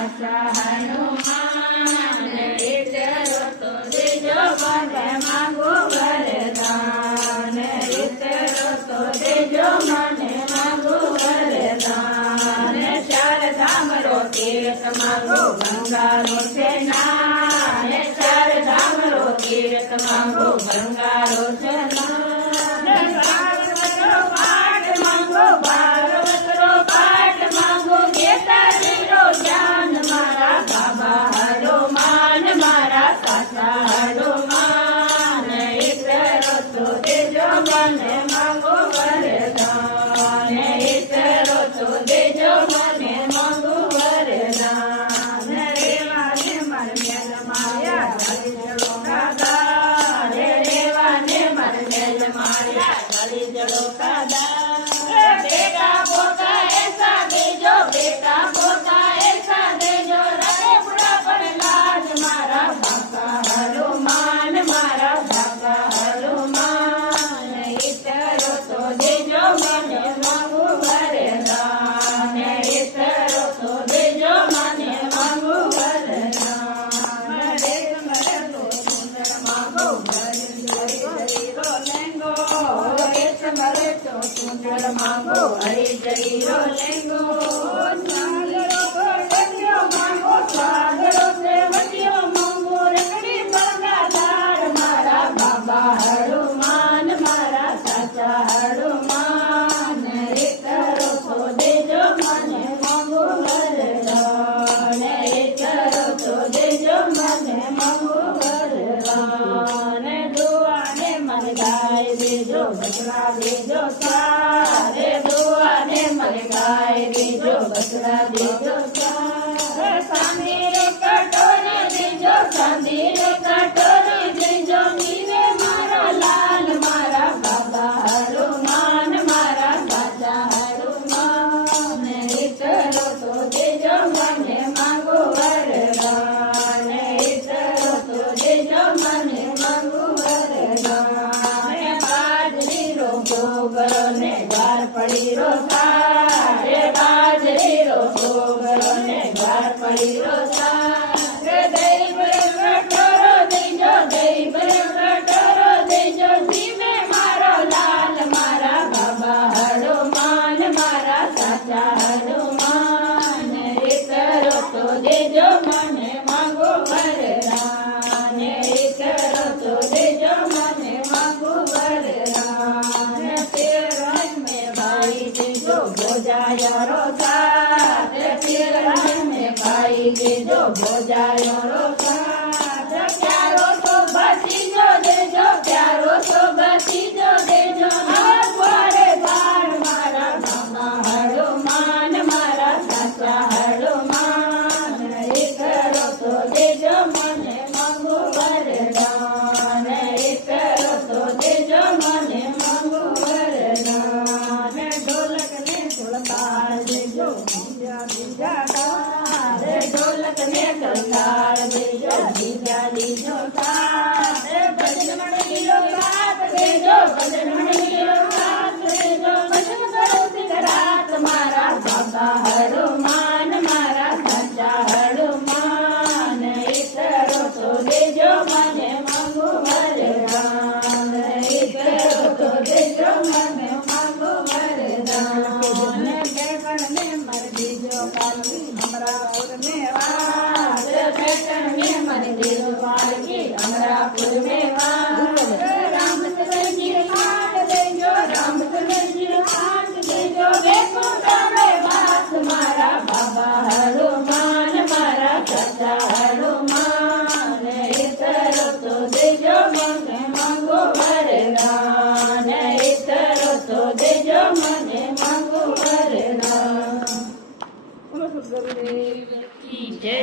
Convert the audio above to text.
સાચા હનુમાન રીતેરો તો દેજો મને માંગુ વરદાન રીતેરો તો દેજો મને માંગુ વરદાન ચાર ધામ રો તીર્થ માંગો ગંગાનો છે નામ ચાર ધામ રો તીર્થ માંગો ગંગાનો છે નામ મને માંગો વરદાન ઈતરો તો દેજો મને માંગો વરદાન રેવાને માર મેલ માયા ગળી જડો કાદા રેવાને માર મેલ માયા ગળી જડો કાદા બેટા પોતા એસા દેજો બેટા પોતા એસા દેજો રે બુડા પણ લાજ મારા બાપા હનુમાન મારા બાપા હનુમાન દેજો મને માંગુ વરદાન ઈતરો તો દેજો મને માંગુ વરદાન દેખ મરે તો સુંદર માંગો હરિજરીરો લેંગો દેખ મરે તો સુંદર માંગો હરિજરીરો લેંગો સાગરો ગળ્યો માંગો સાગરો સેવટીઓ માંગો રકડી બંગાદાર મારા બાબા હનુમાન મારા સાચા હનુમાન ઈતરો તો દેજો મને માંગુ વરદાન ઈતરો તો દેજો મને માંગુ વરદાન દુઆને મને ગાય દેજો બસડા દેજો સારે દુઆને મને ગાય દેજો બસડા દેજો સારે સાંદીરે કટોરે દેજો સાંદીરે કટોરે દેજો નીરે મારો લાલ મારા બાબા હનુમાન મારા સાચા હનુમાન ઈતરો તો દેજો મને માંગુ વરદાન ઈતરો તો દેજો મને માંગુ વરદાન બાજરી રો ગોગરો ને ગાર પડી રો સારે બાજરી રો ગોગરો ને ગાર પડી રો સારે દૈવ કટોરો દેજો દૈવ કટોરો દેજો જીવે મારો લાલ મારા બાબા હનુમાન મારા સાચા હનુમાન ઈતરો તો દેજો મને માંગો વરદાન ઈતરો તો દેજો મને માંગો વરદાન તીરણ મેં ભાઈ દેજો ભોજાયો રો સાથ તીરણ મેં ભાઈ દેજો ભોજાયો રો સાથ પ્યારો તો બચીજો દેજો પ્યારો તો બચીજો દેજો હવારે બાર મારા બાબા હનુમાન મારા સાચા હનુમાન ઈતરો તો દેજો મને માંગુ વરદાન ઈતરો તો દેજો મને માંગુ વરદાન ઢોલક ને ઢોલતાળ દેજો બીજા બીજા તાર ઢોલક ને ઢોલતાળ દેજો બીજા બીજો તાર ભજન મંડળીઓ સાથ દેજો ભજન મંડળીઓ સાથ દેજો ભજન કરો દિન રાત મારા બાબા હનુમાન મારા સાચા હનુમાન ઈતરો તો દેજો મને માંગુ વરદાન ઈતરો તો દેજો મને માંગુ વરદાન બેકણ ને મર દેજો પાલકી અમરાપુર ને વાસ બેકણ ને મર દેજો પાલકી અમરાપુર ને વાસ રામચંદ્રજી હાથ દેજો રામચંદ્રજી હાથ દેજો બેકો તમે વાસ મારા બાબા હનુમાન મારા સાચા હનુમાન ઈતરો તો દેજો મને માંગો વરદાન ઈતરો તો દેજો મને માંગો વરદાન. જય